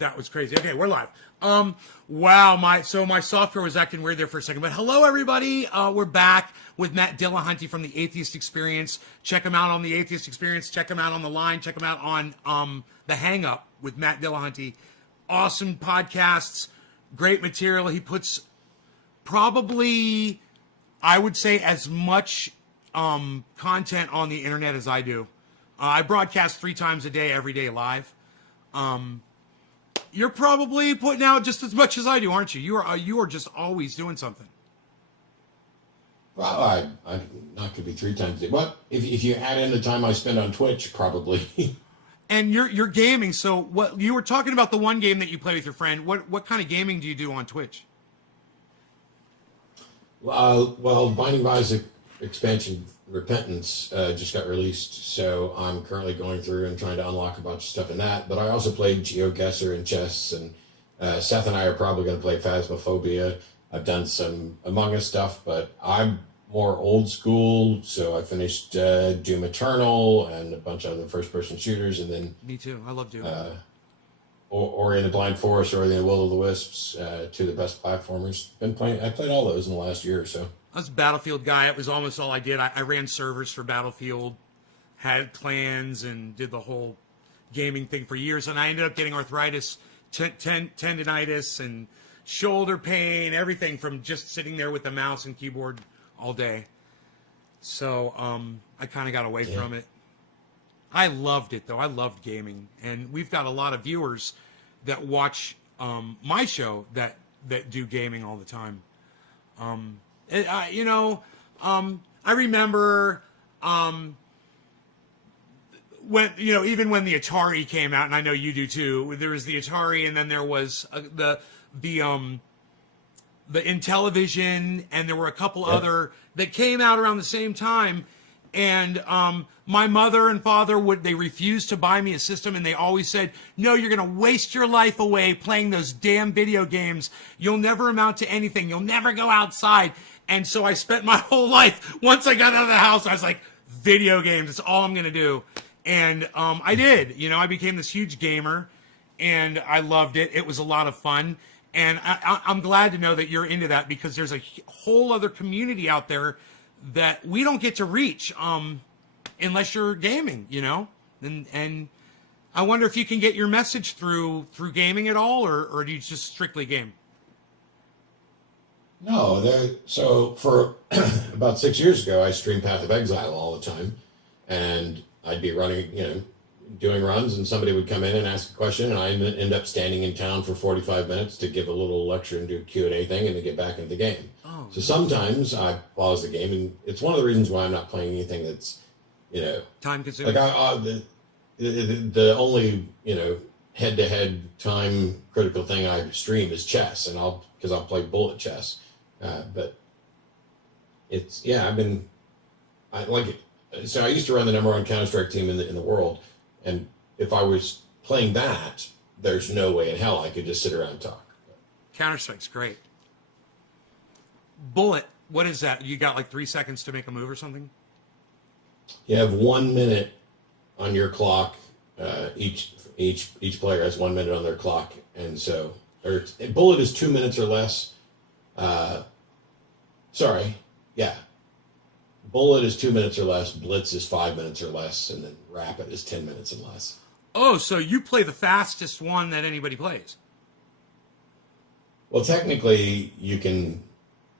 That was crazy. Okay, we're live. Wow, my software was acting weird there for a second. But hello, everybody. We're back with Matt Dillahunty from the Atheist Experience. Check him out on the Atheist Experience. Check him out on the line. Check him out on the Hang Up with Matt Dillahunty. Awesome podcasts, great material. He puts probably, I would say, as much content on the internet as I do. I broadcast 3 times a day, every day live. You're probably putting out just as much as I do, aren't you? You are just always doing something. Well, I'm not going to be 3 times a day. Well, if you add in the time I spend on Twitch, probably. And you're gaming. So what you were talking about, the one game that you play with your friend. What kind of gaming do you do on Twitch? Well, Binding of Isaac expansion Repentance just got released, so I'm currently going through and trying to unlock a bunch of stuff in that. But I also played GeoGuessr and chess, and Seth and I are probably going to play Phasmophobia. I've done some Among Us stuff, but I'm more old school, so I finished Doom Eternal and a bunch of other first-person shooters, and then me too. I love Doom. Ori and the Blind Forest, or the Will of the Wisps, 2 of the best platformers. I played all those in the last year or so. I was a Battlefield guy. It was almost all I did. I ran servers for Battlefield, had clans, and did the whole gaming thing for years. And I ended up getting arthritis, tendinitis, and shoulder pain, everything from just sitting there with the mouse and keyboard all day. So I kind of got away from it. I loved it, though. I loved gaming. And we've got a lot of viewers that watch my show that do gaming all the time. I remember when, even when the Atari came out, and I know you do too, there was the Atari, and then there was the Intellivision, and there were a couple other that came out around the same time. And my mother and father they refused to buy me a system, and they always said, no, you're going to waste your life away playing those damn video games. You'll never amount to anything. You'll never go outside. And so I spent my whole life, once I got out of the house, I was like, video games, that's all I'm going to do. And I did. I became this huge gamer, and I loved it. It was a lot of fun. And I'm glad to know that you're into that, because there's a whole other community out there that we don't get to reach unless you're gaming, and I wonder if you can get your message through gaming at all, or do you just strictly game? No, so for about 6 years ago, I streamed Path of Exile all the time, and I'd be running, doing runs, and somebody would come in and ask a question, and I'd end up standing in town for 45 minutes to give a little lecture and do a Q&A thing, and to get back into the game. Oh, so sometimes I pause the game, and it's one of the reasons why I'm not playing anything that's, time consuming. Like the only, head-to-head time critical thing I stream is chess, and I'll play bullet chess. But it's, I like it. So I used to run the #1 Counter-Strike team in the world. And if I was playing that, there's no way in hell I could just sit around and talk. Counter-Strike's great. Bullet, what is that? You got like 3 seconds to make a move or something? You have 1 minute on your clock. Each player has 1 minute on their clock. And so, bullet is 2 minutes or less. Bullet is 2 minutes or less. Blitz is 5 minutes or less. And then rapid is 10 minutes and less. Oh, so you play the fastest one that anybody plays. Well, technically, you can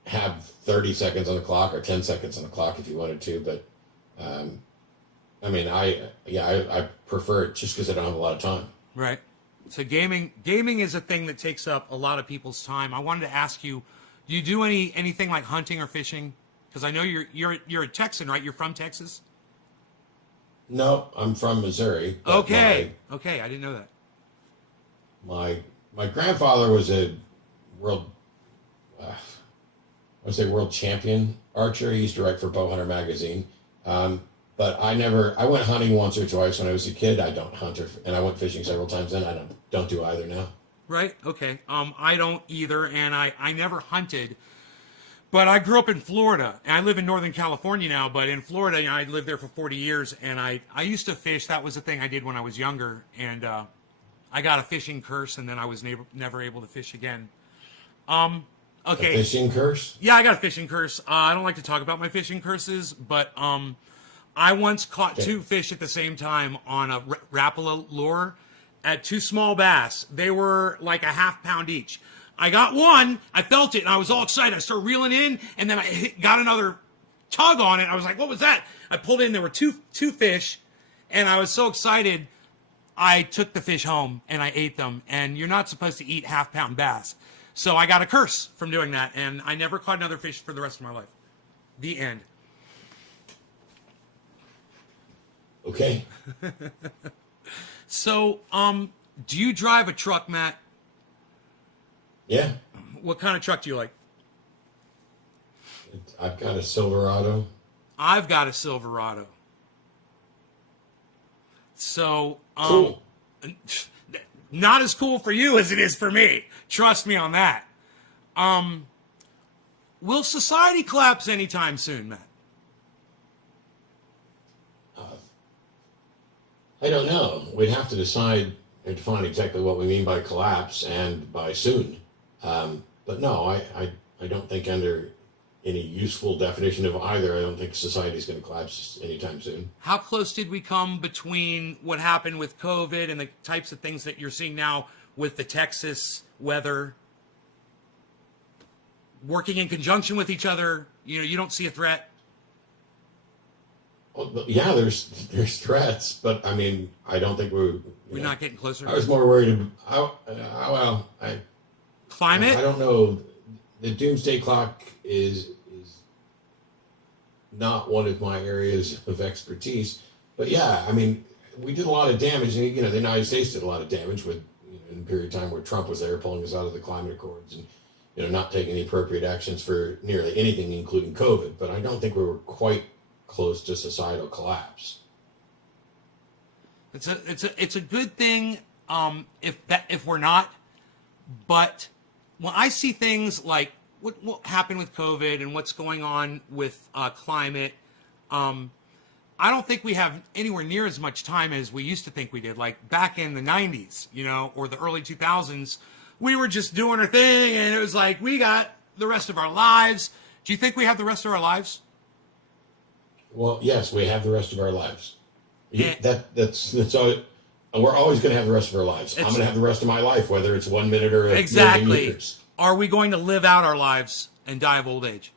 have 30 seconds on the clock or 10 seconds on the clock if you wanted to. But, I prefer it just because I don't have a lot of time. Right. So gaming is a thing that takes up a lot of people's time. I wanted to ask you, do you do anything like hunting or fishing? Because I know you're a Texan, right? You're from Texas? No, I'm from Missouri. Okay, I didn't know that. My grandfather was a world champion archer. He used to write for Bowhunter magazine. But I went hunting once or twice when I was a kid. I don't hunt, and I went fishing several times then. I don't do either now. Right, okay. I don't either, and I never hunted. But I grew up in Florida, and I live in Northern California now, but in Florida, I lived there for 40 years, and I used to fish. That was the thing I did when I was younger, and I got a fishing curse, and then I was never able to fish again. A Okay. fishing curse? Yeah, I got a fishing curse. I don't like to talk about my fishing curses, but I once caught Okay. 2 fish at the same time on a Rapala lure at 2 small bass. They were like a half pound each. I got one, I felt it, and I was all excited. I started reeling in, and then I got another tug on it. I was like, what was that? I pulled in, there were two fish, and I was so excited, I took the fish home, and I ate them. And you're not supposed to eat half pound bass. So I got a curse from doing that, and I never caught another fish for the rest of my life. The end. Okay. So, do you drive a truck, Matt? Yeah. What kind of truck do you like? I've got a Silverado. I've got a Silverado. So, Cool. not as cool for you as it is for me. Trust me on that. Will society collapse anytime soon, Matt? I don't know. We'd have to decide and define exactly what we mean by collapse and by soon. But no, I don't think under any useful definition of either, I don't think society is going to collapse anytime soon. How close did we come between what happened with COVID and the types of things that you're seeing now with the Texas weather? Working in conjunction with each other, you don't see a threat. Well, yeah, there's threats, but I mean, I don't think We're not getting closer. I was more worried. Climate? I don't know. The doomsday clock is not one of my areas of expertise, but yeah, I mean, we did a lot of damage, and the United States did a lot of damage with in a period of time where Trump was there pulling us out of the climate accords and not taking the appropriate actions for nearly anything, including COVID. But I don't think we were quite close to societal collapse. It's a good thing if we're not, but when I see things like what happened with COVID and what's going on with climate, I don't think we have anywhere near as much time as we used to think we did. Like back in the 90s, or the early 2000s, we were just doing our thing, and it was like we got the rest of our lives. Do you think we have the rest of our lives? Well, yes, we have the rest of our lives. Yeah. That's all. We're always going to have the rest of our lives. I'm going to have the rest of my life, whether it's 1 minute or a million years. Are we going to live out our lives and die of old age?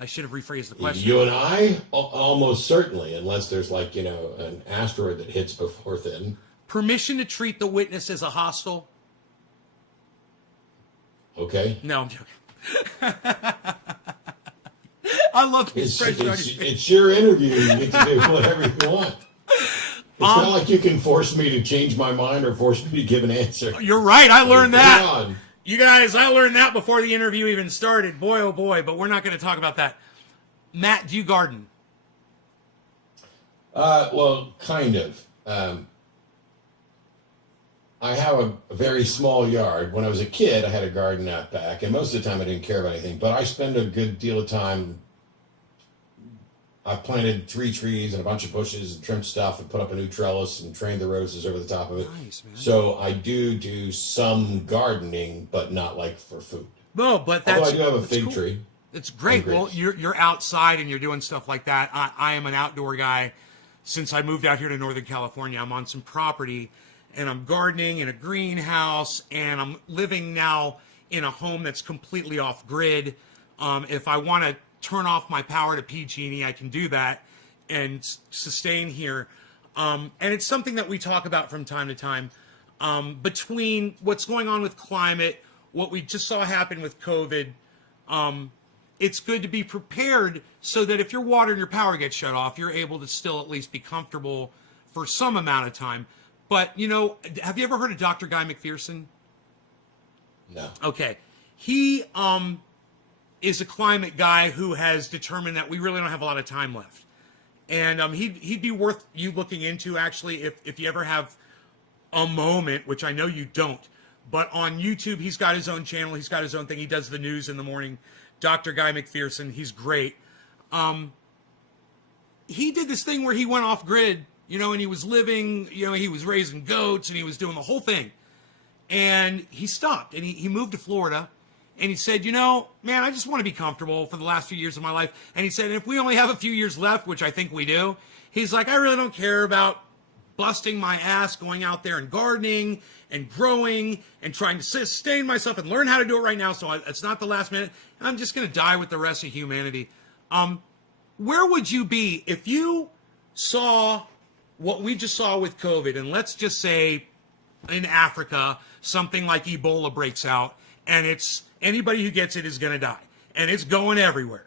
I should have rephrased the question. You and I, almost certainly, unless there's an asteroid that hits before then. Permission to treat the witness as a hostile? Okay. No, I'm joking. I love the expression on your face. It's your interview. You get to do whatever you want. It's not like you can force me to change my mind or force me to give an answer. You're right. I learned that. On. You guys, I learned that before the interview even started. Boy, oh boy, but we're not going to talk about that. Matt, do you garden? Well, kind of. I have a very small yard. When I was a kid, I had a garden out back, and most of the time I didn't care about anything, but I spend a good deal of time. I planted 3 trees and a bunch of bushes and trimmed stuff and put up a new trellis and trained the roses over the top of it. Nice, man. So I do some gardening, but not like for food. No, but that's... Although I do have a fig cool. tree. It's great. Well, you're outside and you're doing stuff like that. I am an outdoor guy. Since I moved out here to Northern California, I'm on some property, and I'm gardening in a greenhouse, and I'm living now in a home that's completely off grid. If I want to turn off my power to PG&E, I can do that and sustain here. And it's something that we talk about from time to time. Between what's going on with climate, what we just saw happen with COVID, it's good to be prepared so that if your water and your power gets shut off, you're able to still at least be comfortable for some amount of time. But, have you ever heard of Dr. Guy McPherson? No. Okay. He is a climate guy who has determined that we really don't have a lot of time left. And he'd be worth you looking into, actually, if you ever have a moment, which I know you don't. But on YouTube, he's got his own channel. He's got his own thing. He does the news in the morning. Dr. Guy McPherson. He's great. He did this thing where he went off grid, and he was living, he was raising goats and he was doing the whole thing. And he stopped and he moved to Florida. And he said, man, I just want to be comfortable for the last few years of my life. And he said, if we only have a few years left, which I think we do, he's like, I really don't care about busting my ass going out there and gardening and growing and trying to sustain myself and learn how to do it right now. So it's not the last minute. I'm just going to die with the rest of humanity. Where would you be if you saw what we just saw with COVID? And let's just say in Africa, something like Ebola breaks out. And it's anybody who gets it is going to die. And it's going everywhere.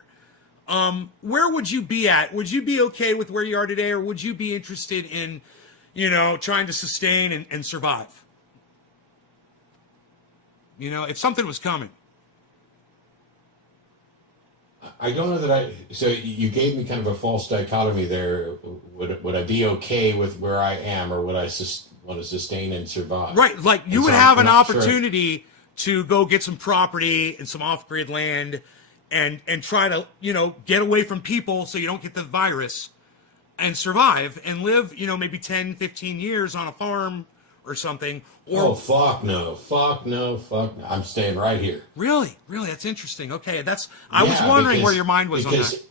Where would you be at? Would you be okay with where you are today? Or would you be interested in, trying to sustain and survive? If something was coming. I don't know that so you gave me kind of a false dichotomy there. Would I be okay with where I am, or would I want to sustain and survive? Right. Like you would have an opportunity to go get some property and some off-grid land and try to, get away from people so you don't get the virus and survive and live, maybe 10, 15 years on a farm or something. Or, fuck no. I'm staying right here. Really? That's interesting. Okay, I was wondering where your mind was on that.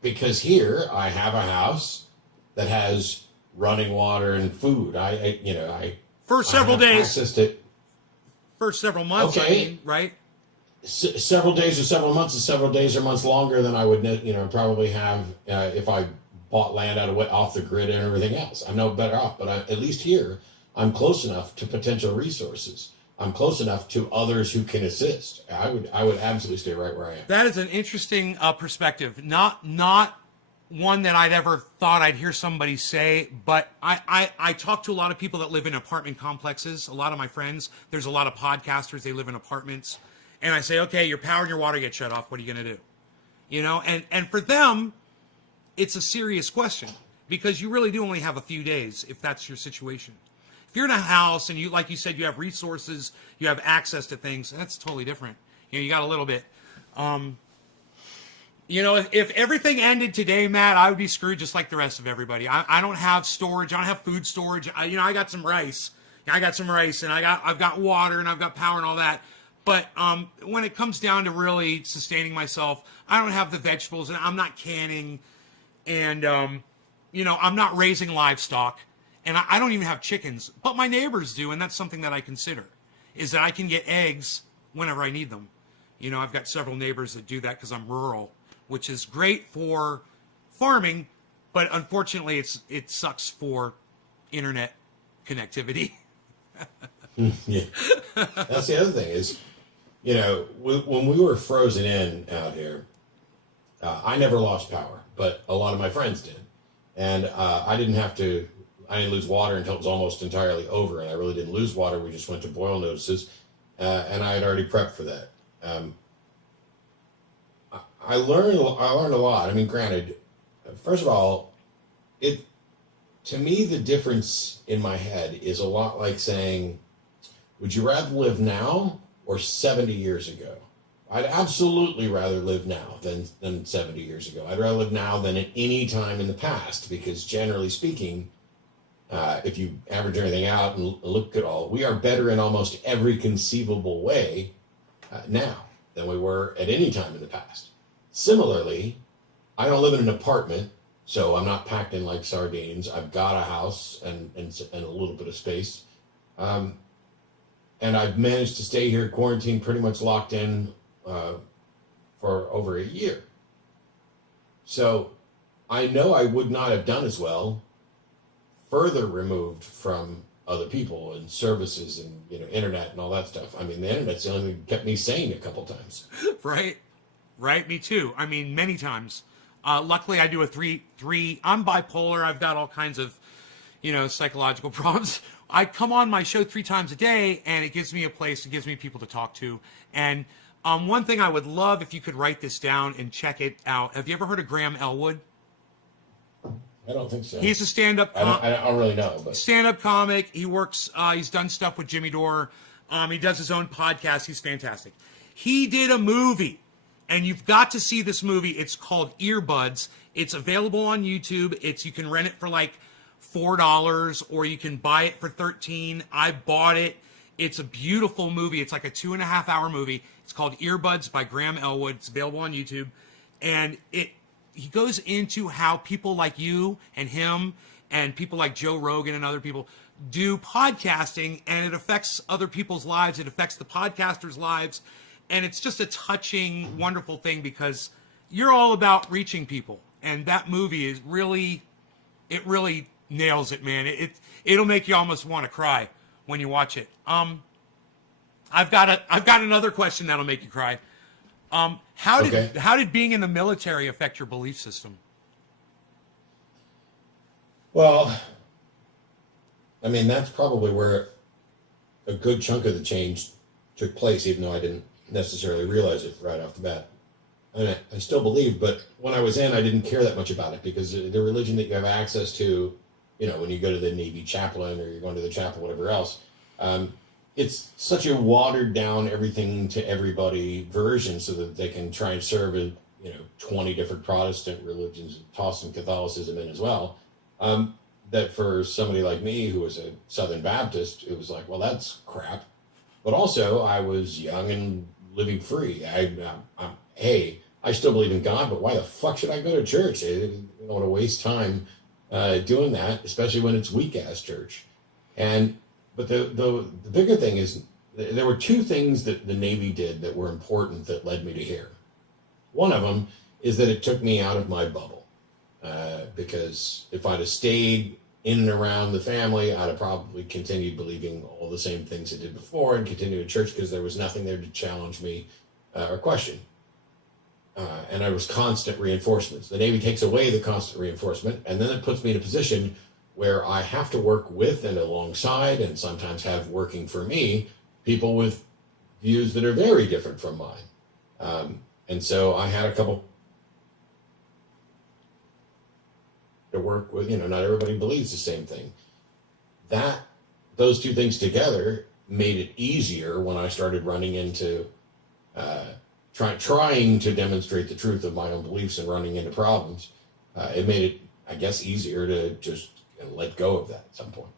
Because here I have a house that has running water and food. For several days. Access to, for several months, okay. Right? Several days or several months, and several days or months longer than I would, probably have if I bought land off the grid and everything else. I'm no better off, but at least here, I'm close enough to potential resources. I'm close enough to others who can assist. I would absolutely stay right where I am. That is an interesting perspective. Not one that I'd ever thought I'd hear somebody say, but I talk to a lot of people that live in apartment complexes. A lot of my friends, there's a lot of podcasters, they live in apartments. And I say, okay, your power and your water get shut off. What are you going to do? And for them, it's a serious question because you really do only have a few days if that's your situation. If you're in a house and you, like you said, you have resources, you have access to things, that's totally different. You got a little bit. If everything ended today, Matt, I would be screwed just like the rest of everybody. I don't have storage. I don't have food storage. I got some rice. And I've got water and I've got power and all that. But when it comes down to really sustaining myself, I don't have the vegetables and I'm not canning and, I'm not raising livestock and I don't even have chickens, but my neighbors do. And that's something that I consider is that I can get eggs whenever I need them. I've got several neighbors that do that because I'm rural, which is great for farming, but unfortunately it sucks for internet connectivity. Yeah. That's the other thing is, when we were frozen in out here, I never lost power, but a lot of my friends did. And I didn't lose water until it was almost entirely over. And I really didn't lose water. We just went to boil notices. And I had already prepped for that. I learned a lot. I mean, granted, first of all, to me, the difference in my head is a lot like saying, would you rather live now or 70 years ago? I'd absolutely rather live now than 70 years ago. I'd rather live now than at any time in the past, because generally speaking, if you average everything out and look at all, we are better in almost every conceivable way now than we were at any time in the past. Similarly, I don't live in an apartment, so I'm not packed in like sardines. I've got a house and a little bit of space. And I've managed to stay here quarantined, pretty much locked in for over a year. So I know I would not have done as well further removed from other people and services and internet and all that stuff. I mean, the internet's the only thing that kept me sane a couple times. Right, me too. I mean, many times. Luckily, I do a three. I'm bipolar. I've got all kinds of, psychological problems. I come on my show 3 times a day, and it gives me a place. It gives me people to talk to. And one thing I would love if you could write this down and check it out. Have you ever heard of Graham Elwood? I don't think so. He's a stand-up. I don't really know, but stand-up comic. He works. He's done stuff with Jimmy Dore. He does his own podcast. He's fantastic. He did a movie. And you've got to see this movie. It's called Earbuds. It's available on YouTube. You can rent it for like $4, or you can buy it for $13. I bought it. It's a beautiful movie. It's like a 2.5-hour movie. It's called Earbuds by Graham Elwood. It's available on YouTube. And he goes into how people like you and him and people like Joe Rogan and other people do podcasting, and it affects other people's lives. It affects the podcasters' lives. And it's just a touching, wonderful thing because you're all about reaching people. And that movie is really nails it, man. It'll make you almost want to cry when you watch it. I've got another question that'll make you cry. How did being in the military affect your belief system? Well, I mean, that's probably where a good chunk of the change took place, even though I didn't necessarily realize it right off the bat. And I still believe, but when I was in, I didn't care that much about it because the religion that you have access to, when you go to the Navy chaplain or you're going to the chapel, whatever else, it's such a watered down everything to everybody version so that they can try and serve 20 different Protestant religions and toss some Catholicism in as well. That for somebody like me who was a Southern Baptist, it was like, well, that's crap. But also I was young and living free. I still believe in God, but why the fuck should I go to church? I don't want to waste time doing that, especially when it's weak ass church. But the bigger thing is there were two things that the Navy did that were important that led me to here. One of them is that it took me out of my bubble, because if I'd have stayed in and around the family, I'd have probably continued believing all the same things I did before and continued to church because there was nothing there to challenge me or question. And there was constant reinforcements. The Navy takes away the constant reinforcement, and then it puts me in a position where I have to work with and alongside, and sometimes have working for me, people with views that are very different from mine. And so I had a couple to work with, not everybody believes the same thing. Those two things together made it easier when I started running into trying to demonstrate the truth of my own beliefs and running into problems. It made it, I guess, easier to just let go of that at some point.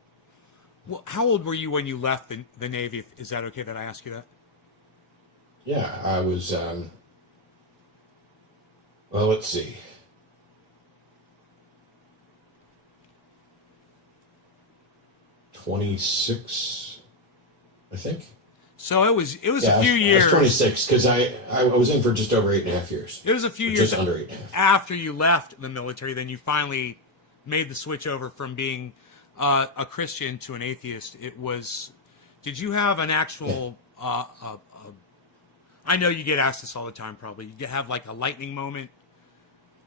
Well, how old were you when you left the Navy? Is that okay that I ask you that? Yeah, I was, well, let's see. 26, I think. So it was a few years. I was 26 because I was in for just over 8.5 years. It was a few years just under 8.5 after you left the military. Then you finally made the switch over from being a Christian to an atheist. Did you have an actual? I know you get asked this all the time. Probably you have like a lightning moment,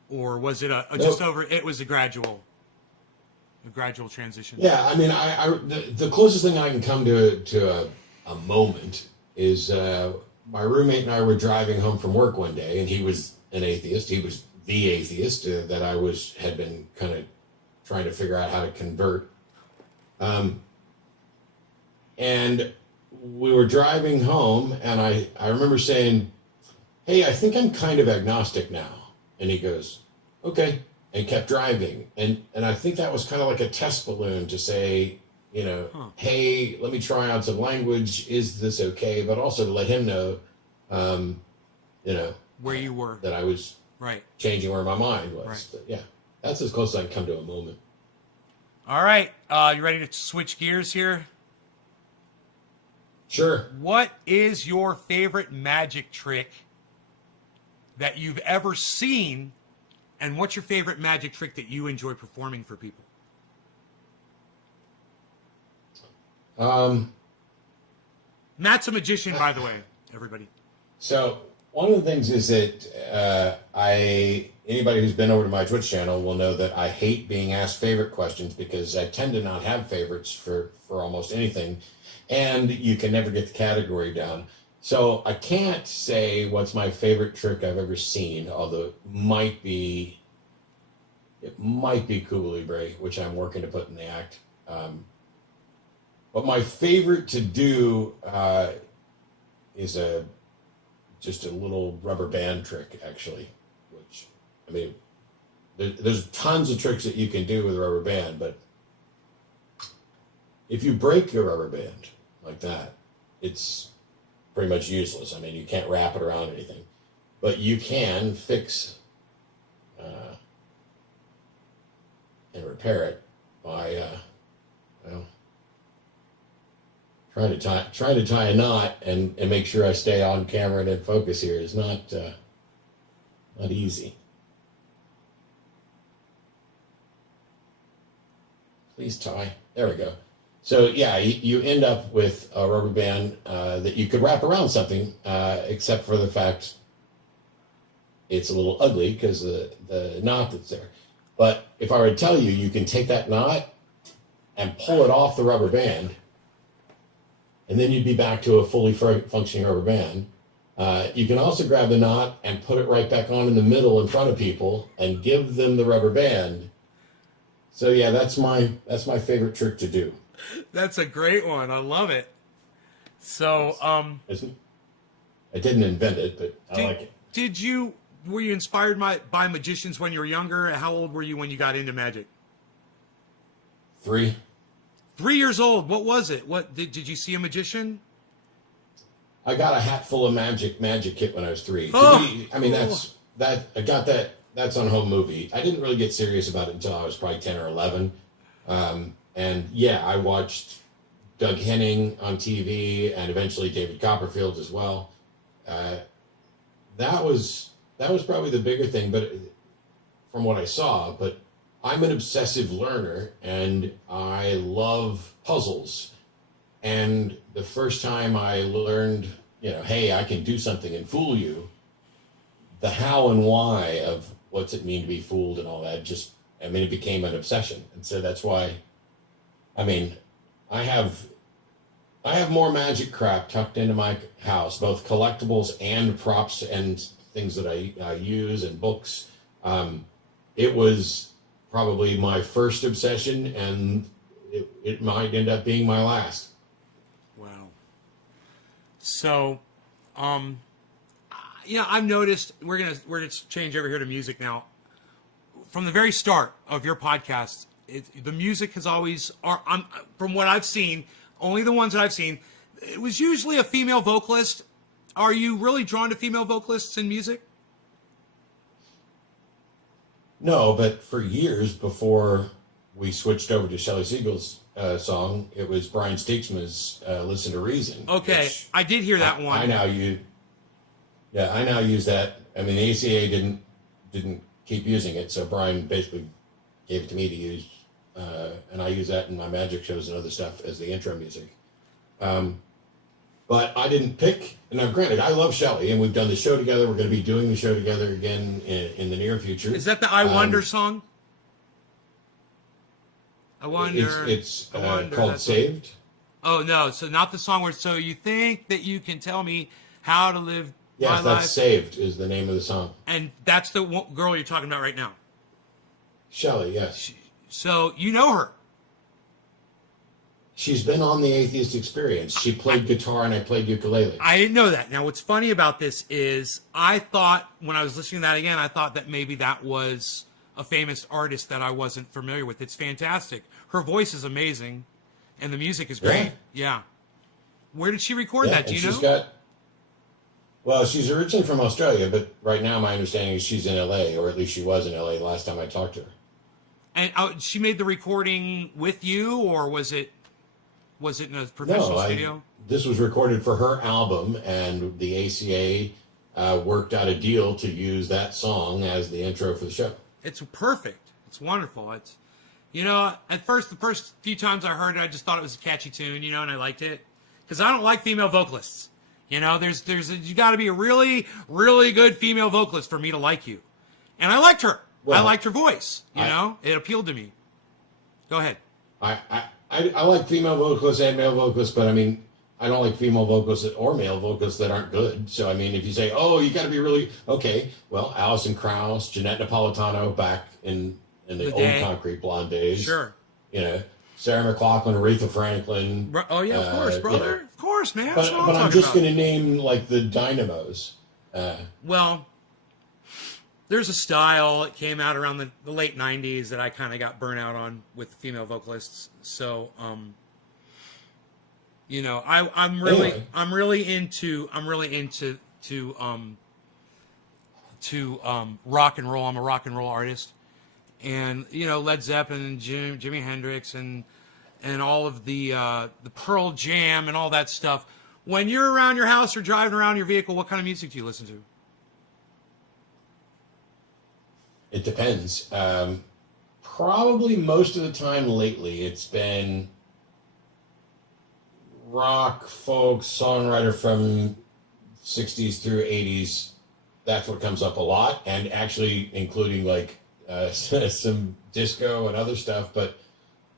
or was it just over? It was a gradual transition. Yeah, I mean, the closest thing I can come to a moment is my roommate and I were driving home from work one day, and he was an atheist. He was the atheist that I had been kind of trying to figure out how to convert. And we were driving home, and I remember saying, "Hey, I think I'm kind of agnostic now." And he goes, "Okay," and kept driving. And I think that was kind of like a test balloon to say, hey, let me try out some language. Is this okay? But also to let him know, where you were, that I was right changing where my mind was. Right. But yeah, that's as close as I can come to a moment. All right. You ready to switch gears here? Sure. What is your favorite magic trick that you've ever seen, and what's your favorite magic trick that you enjoy performing for people? Matt's a magician, by the way, everybody. So one of the things is that anybody who's been over to my Twitch channel will know that I hate being asked favorite questions because I tend to not have favorites for almost anything, and you can never get the category down. So I can't say what's my favorite trick I've ever seen, although it might be Cuba Libre, which I'm working to put in the act. But my favorite to do is just a little rubber band trick, actually. Which, I mean, there's tons of tricks that you can do with a rubber band, but if you break your rubber band like that, it's pretty much useless. I mean, you can't wrap it around anything, but you can fix and repair it by well, trying to tie a knot and make sure I stay on camera and in focus here is not easy. Please tie. There we go. So yeah, you end up with a rubber band that you could wrap around something, except for the fact it's a little ugly because the knot that's there. But if I were to tell you, you can take that knot and pull it off the rubber band, and then you'd be back to a fully functioning rubber band. You can also grab the knot and put it right back on in the middle in front of people and give them the rubber band. So yeah, that's my favorite trick to do. That's a great one. I love it. So, I didn't invent it, but I like it. Were you inspired by magicians when you were younger? How old were you when you got into magic? 3. 3 years old. What was it? What did you see a magician? I got a hat full of magic kit when I was 3. Oh, I mean, cool. I got that. That's on home movie. I didn't really get serious about it until I was probably 10 or 11. And yeah, I watched Doug Henning on TV and eventually David Copperfield as well. That was probably the bigger thing, but from what I saw. But I'm an obsessive learner and I love puzzles. And the first time I learned, hey, I can do something and fool you, the how and why of what's it mean to be fooled and all that, it became an obsession. And so that's why, I have more magic crap tucked into my house, both collectibles and props and things that I use and books. It was probably my first obsession, and it might end up being my last. Wow. So, I've noticed we're gonna change over here to music now. From the very start of your podcast, the music has always, from what I've seen, only the ones that I've seen, it was usually a female vocalist. Are you really drawn to female vocalists in music? No, but for years before we switched over to Shelley Siegel's song, it was Brian Stiegsma's "Listen to Reason." Okay, I did hear that one. I now use that. I mean, the ACA didn't keep using it, so Brian basically gave it to me to use, and I use that in my magic shows and other stuff as the intro music. But I didn't pick. Now, granted, I love Shelley, and we've done the show together. We're going to be doing the show together again in the near future. Is that the "I Wonder" song? I wonder. It's called "Saved." Oh no! So not the song where. So you think that you can tell me how to live Yes, my life? that's "Saved" is the name of the song. And that's the girl you're talking about right now. Shelley, yes. So you know her. She's been on the Atheist Experience. She played guitar and I played ukulele. I didn't know that. Now, what's funny about this is I thought, when I was listening to that again, I thought that maybe that was a famous artist that I wasn't familiar with. It's fantastic. Her voice is amazing, and the music is great. Yeah. Where did she record that? Do you know? Well, she's originally from Australia, but right now my understanding is she's in L.A., or at least she was in L.A. the last time I talked to her. And she made the recording with you, or was it in a professional studio? This was recorded for her album, and the ACA worked out a deal to use that song as the intro for the show. It's perfect. It's wonderful. It's, at first, the first few times I heard it, I just thought it was a catchy tune, and I liked it. Because I don't like female vocalists. You got to be a really, really good female vocalist for me to like you. And I liked her. Well, I liked her voice. It appealed to me. Go ahead. I like female vocalists and male vocalists, but I don't like female vocalists or male vocalists that aren't good. So, if you say, oh, you got to be really, okay, well, Alison Krauss, Jeanette Napolitano back in the old Concrete Blonde days. Sure. Sarah McLachlan, Aretha Franklin. Oh, yeah, of course, brother. Of course, man. But I'm just going to name, the dynamos. Well, there's a style that came out around the late 90s that I kind of got burnt out on with female vocalists. So, You know, I'm Anyway. really into rock and roll. I'm a rock and roll artist, and you know, Led Zeppelin and Jimi Hendrix and all of the Pearl Jam and all that stuff. When you're around your house or driving around your vehicle, what kind of music do you listen to? It depends. Probably most of the time lately, it's been rock, folk, songwriter from 60s through 80s. That's what comes up a lot, and actually including like some disco and other stuff. But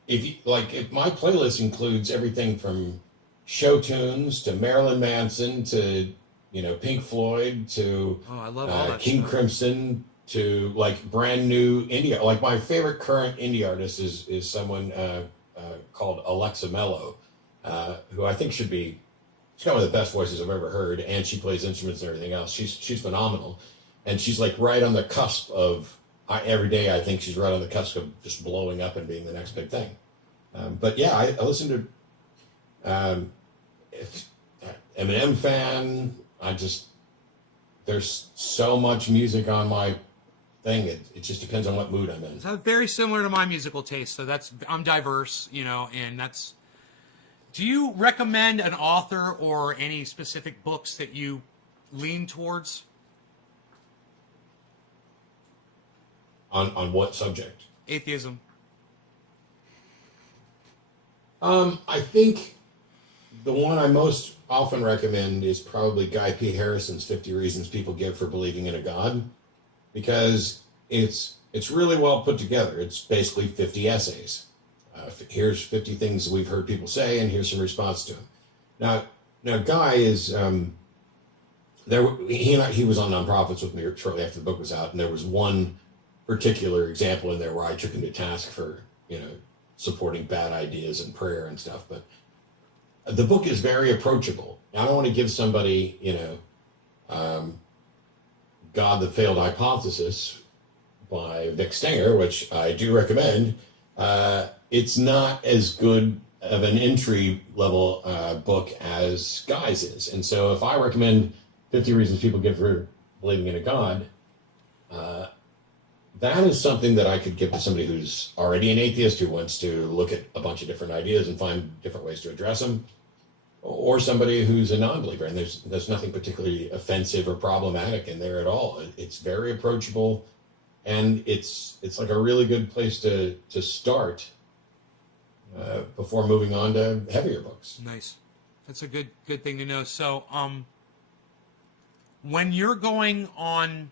if my playlist includes everything from show tunes to Marilyn Manson to Pink Floyd to Oh, I love all that King stuff. Crimson to like brand new indie. Like my favorite current indie artist is someone called Alexa Mello, who I think should be. She's got one of the best voices I've ever heard, and she plays instruments and everything else. She's phenomenal, and she's like right on the cusp of. Every day I think she's right on the cusp of just blowing up and being the next big thing. But yeah, I listen to if, Eminem fan. There's so much music on my thing. It just depends on what mood I'm in. It's very similar to my musical taste, so I'm diverse, you know, and that's. Do you recommend an author or any specific books that you lean towards? On what subject? Atheism. I think the one I most often recommend is probably Guy P. Harrison's 50 Reasons People Give for Believing in a God, because it's really well put together. It's basically 50 essays. Here's 50 things we've heard people say, and here's some response to them. Now, Guy is he was on Nonprofits with me shortly after the book was out, and there was one particular example in there where I took him to task for supporting bad ideas and prayer and stuff. But the book is very approachable. I don't want to give somebody God the Failed Hypothesis by Vic Stenger, which I do recommend. It's not as good of an entry level book as Guy's is. And so if I recommend 50 Reasons People Give for Believing in a God, that is something that I could give to somebody who's already an atheist, who wants to look at a bunch of different ideas and find different ways to address them, or somebody who's a non-believer. And there's nothing particularly offensive or problematic in there at all. It's very approachable, and it's like a really good place to start before moving on to heavier books. Nice. That's a good thing to know. So, when you're going on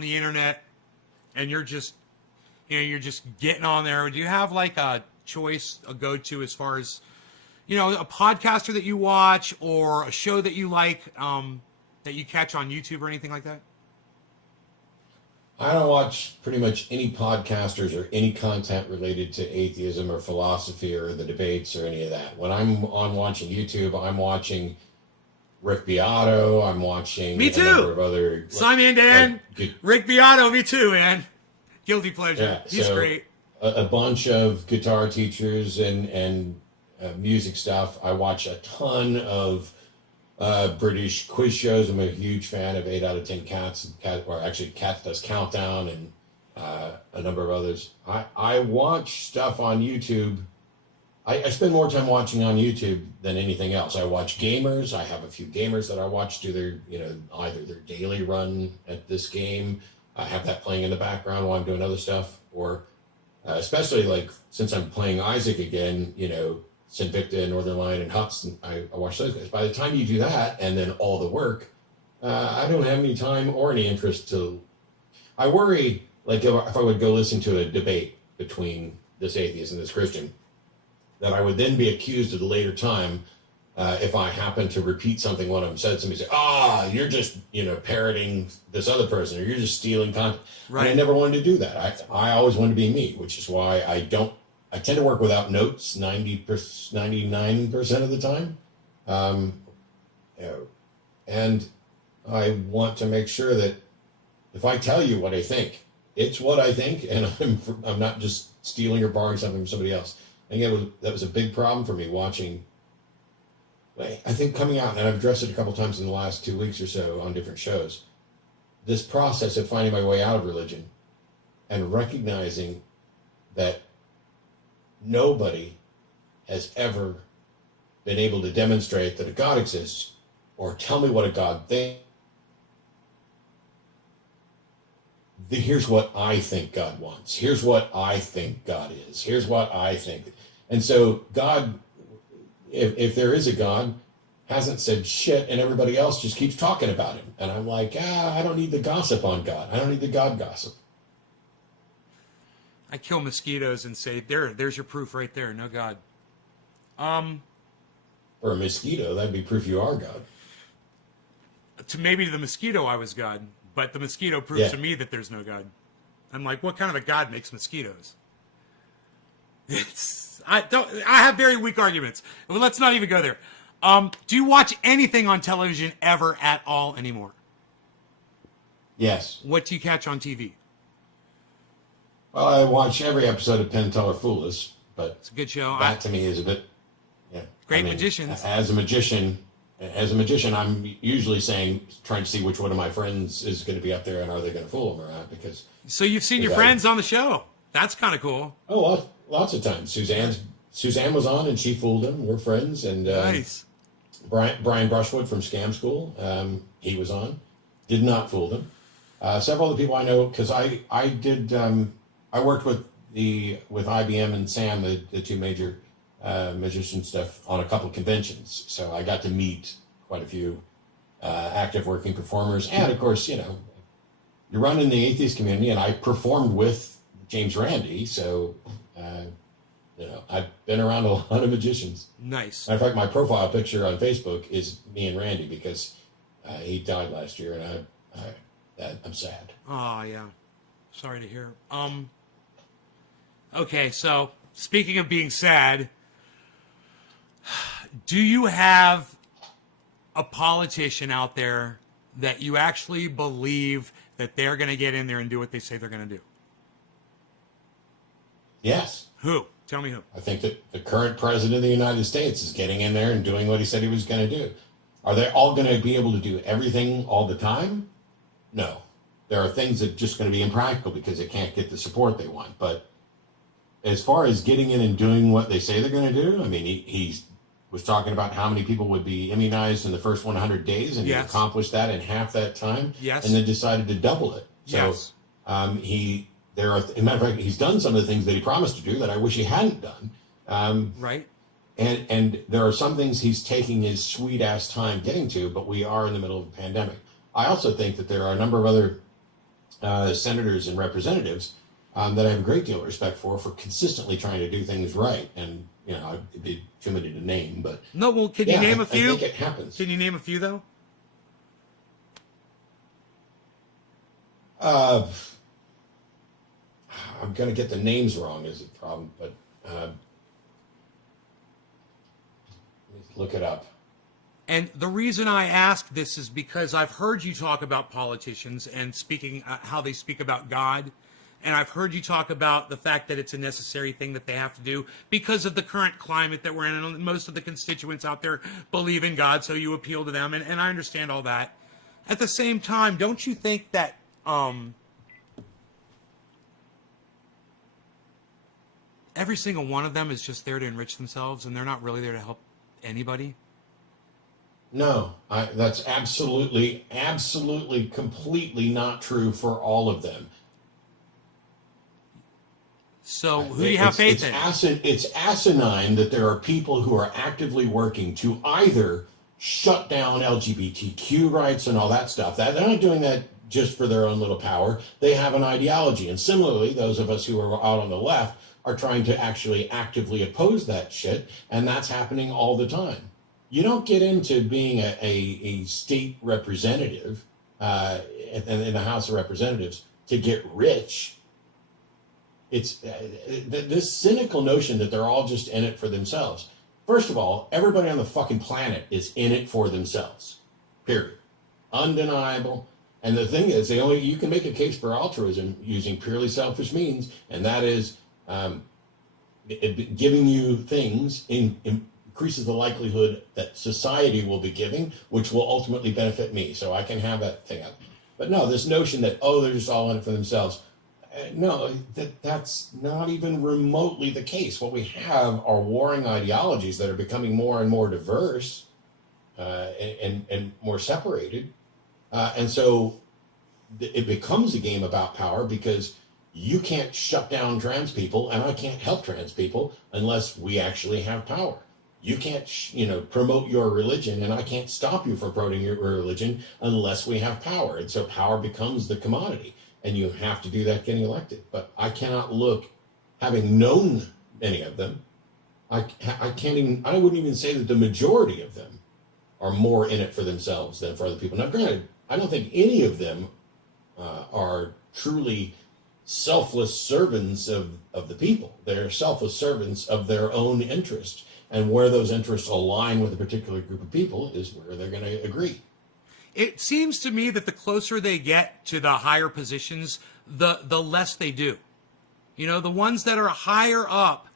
the internet and you're just getting on there, do you have like a choice, a go-to as far as a podcaster that you watch or a show that you like that you catch on YouTube or anything like that? I don't watch pretty much any podcasters or any content related to atheism or philosophy or the debates or any of that. When I'm on watching YouTube, I'm watching Rick Beato. I'm watching Me too. A number of other Simon and Dan, Rick Beato, me too, man. Guilty pleasure. Yeah, He's great. A bunch of guitar teachers and music stuff. I watch a ton of British quiz shows. I'm a huge fan of 8 out of 10 Cats, or actually Cat Does Countdown, and a number of others. I watch stuff on YouTube. I spend more time watching on YouTube than anything else. I watch gamers. I have a few gamers that I watch do their, either their daily run at this game. I have that playing in the background while I'm doing other stuff, or especially like since I'm playing Isaac again, Sinvicta, Northern Lion, and Huts, and I watch those guys. By the time you do that, and then all the work, I don't have any time or any interest to. I worry, like if I would go listen to a debate between this atheist and this Christian, that I would then be accused at a later time if I happen to repeat something one of them said. Somebody say, you're just parroting this other person, or you're just stealing content. Right. And I never wanted to do that. I always wanted to be me, which is why I tend to work without notes 99% of the time. And I want to make sure that if I tell you what I think, it's what I think, and I'm not just stealing or borrowing something from somebody else. And again, that was a big problem for me watching I think coming out, and I've addressed it a couple times in the last 2 weeks or so on different shows, this process of finding my way out of religion and recognizing that nobody has ever been able to demonstrate that a God exists or tell me what a God thinks. Here's what I think God wants. Here's what I think God is. Here's what I think. And so God, if there is a God, hasn't said shit, and everybody else just keeps talking about him. And I'm like, I don't need the gossip on God. I don't need the God gossip. I kill mosquitoes and say, there's your proof right there. No God. For a mosquito, that'd be proof you are God. To maybe the mosquito, I was God, but the mosquito proves to me that there's no God. I'm like, what kind of a God makes mosquitoes? I have very weak arguments. Well, let's not even go there. Do you watch anything on television ever at all anymore? Yes. What do you catch on TV? Well, I watch every episode of Penn Teller Fool Us, but It's a good show. that to me is a bit, Great magicians. As a magician, I'm usually trying to see which one of my friends is going to be up there and are they going to fool them or not, because. So you've seen your friends on the show. That's kind of cool. Oh, lots of times. Suzanne was on and she fooled him. We're friends. And Nice. Brian Brushwood from Scam School, he was on. Did not fool them. Several of the people I know, because I worked with IBM and Sam, the two major magician stuff, on a couple of conventions. So I got to meet quite a few active working performers. And of course, you're running the atheist community, and I performed with James Randi. So, I've been around a lot of magicians. Nice. Matter of fact, my profile picture on Facebook is me and Randy, because he died last year, and I'm sad. Oh, yeah. Sorry to hear. Okay, so speaking of being sad, do you have a politician out there that you actually believe that they're going to get in there and do what they say they're going to do? Yes. Who? Tell me who. I think that the current president of the United States is getting in there and doing what he said he was going to do. Are they all going to be able to do everything all the time? No. There are things that are just going to be impractical because they can't get the support they want. But as far as getting in and doing what they say they're going to do, I mean, he was talking about how many people would be immunized in the first 100 days, and he accomplished that in half that time. Yes. And then decided to double it. So Yes. as a matter of fact, he's done some of the things that he promised to do that I wish he hadn't done. Right. And there are some things he's taking his sweet ass time getting to, but we are in the middle of a pandemic. I also think that there are a number of other senators and representatives that I have a great deal of respect for consistently trying to do things right. And, it'd be too many to name, but. No, well, can you name a few? I think it happens. Can you name a few, though? I'm going to get the names wrong is the problem, but let me look it up. And the reason I ask this is because I've heard you talk about politicians and speaking how they speak about God. And I've heard you talk about the fact that it's a necessary thing that they have to do because of the current climate that we're in. And most of the constituents out there believe in God, so you appeal to them. And I understand all that. At the same time, don't you think that every single one of them is just there to enrich themselves and they're not really there to help anybody? No, that's absolutely, completely not true for all of them. So who do you have faith in? It's asinine that there are people who are actively working to either shut down LGBTQ rights and all that stuff. They're not doing that just for their own little power. They have an ideology. And similarly, those of us who are out on the left are trying to actually actively oppose that shit. And that's happening all the time. You don't get into being a state representative in the House of Representatives to get rich. It's this cynical notion that they're all just in it for themselves. First of all, everybody on the fucking planet is in it for themselves. Period. Undeniable. And the thing is, you can make a case for altruism using purely selfish means, and that is giving you things increases the likelihood that society will be giving, which will ultimately benefit me. So I can have that thing up. But no, this notion that, oh, they're just all in it for themselves. No, that's not even remotely the case. What we have are warring ideologies that are becoming more and more diverse and more separated. And so it becomes a game about power because you can't shut down trans people and I can't help trans people unless we actually have power. You can't, promote your religion and I can't stop you from promoting your religion unless we have power. And so power becomes the commodity. And you have to do that getting elected. But I cannot look, having known many of them, I wouldn't even say that the majority of them are more in it for themselves than for other people. Now, granted, I don't think any of them are truly selfless servants of the people. They're selfless servants of their own interests. And where those interests align with a particular group of people is where they're going to agree. It seems to me that the closer they get to the higher positions, the less they do. The ones that are higher up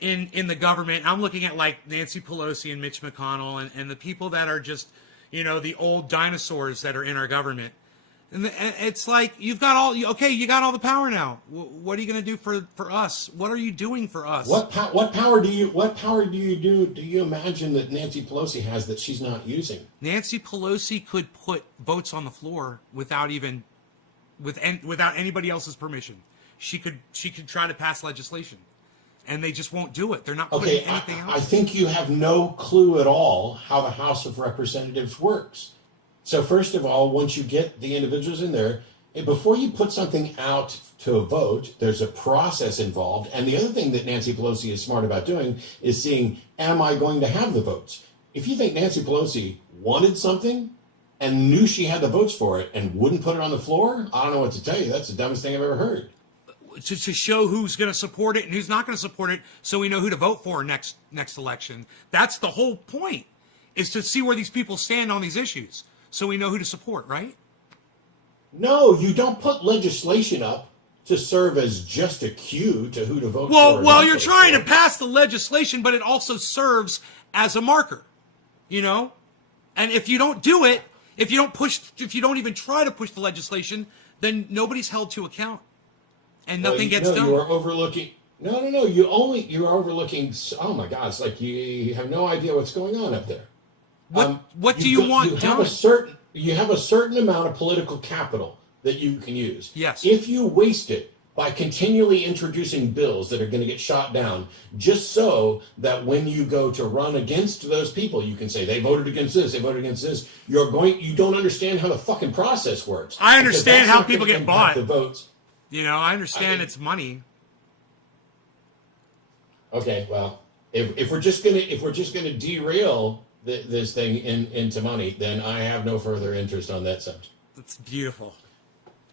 in the government, I'm looking at like Nancy Pelosi and Mitch McConnell and the people that are just, the old dinosaurs that are in our government. And it's like, you got all the power now. What are you going to do for us? What are you doing for us? What power do you imagine that Nancy Pelosi has that she's not using? Nancy Pelosi could put votes on the floor without anybody else's permission. She could try to pass legislation, and they just won't do it. They're not putting anything else. I think you have no clue at all how the House of Representatives works. So first of all, once you get the individuals in there, before you put something out to a vote, there's a process involved. And the other thing that Nancy Pelosi is smart about doing is seeing, am I going to have the votes? If you think Nancy Pelosi wanted something and knew she had the votes for it and wouldn't put it on the floor, I don't know what to tell you. That's the dumbest thing I've ever heard. To show who's going to support it and who's not going to support it, so we know who to vote for next election. That's the whole point, is to see where these people stand on these issues, so we know who to support, right? No, you don't put legislation up to serve as just a cue to who to vote for. Well, you're trying to pass the legislation, but it also serves as a marker, And if you don't do it, if you don't even try to push the legislation, then nobody's held to account, and nothing gets done. You are overlooking. No. You're overlooking. Oh my God! It's like you have no idea what's going on up there. What do you want done? You have a certain amount of political capital that you can use. Yes. If you waste it by continually introducing bills that are going to get shot down, just so that when you go to run against those people, you can say they voted against this, they voted against this. You don't understand how the fucking process works. I understand how people get bought. The votes. I understand it's money. Okay, well, if we're just gonna derail this thing into money, then I have no further interest on that subject. That's beautiful.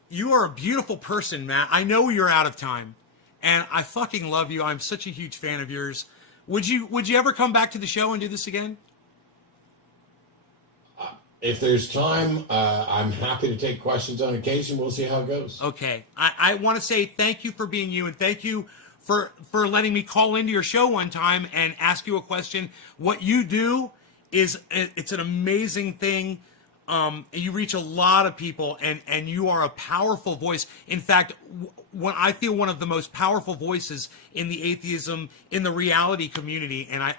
You are a beautiful person, Matt. I know you're out of time, and I fucking love you. I'm such a huge fan of yours. Would you ever come back to the show and do this again? If there's time, I'm happy to take questions on occasion. We'll see how it goes. Okay. I want to say thank you for being you, and thank you for letting me call into your show one time and ask you a question. What you do it's an amazing thing. You reach a lot of people, and you are a powerful voice. In fact, when I feel one of the most powerful voices in the atheism, in the reality community, and I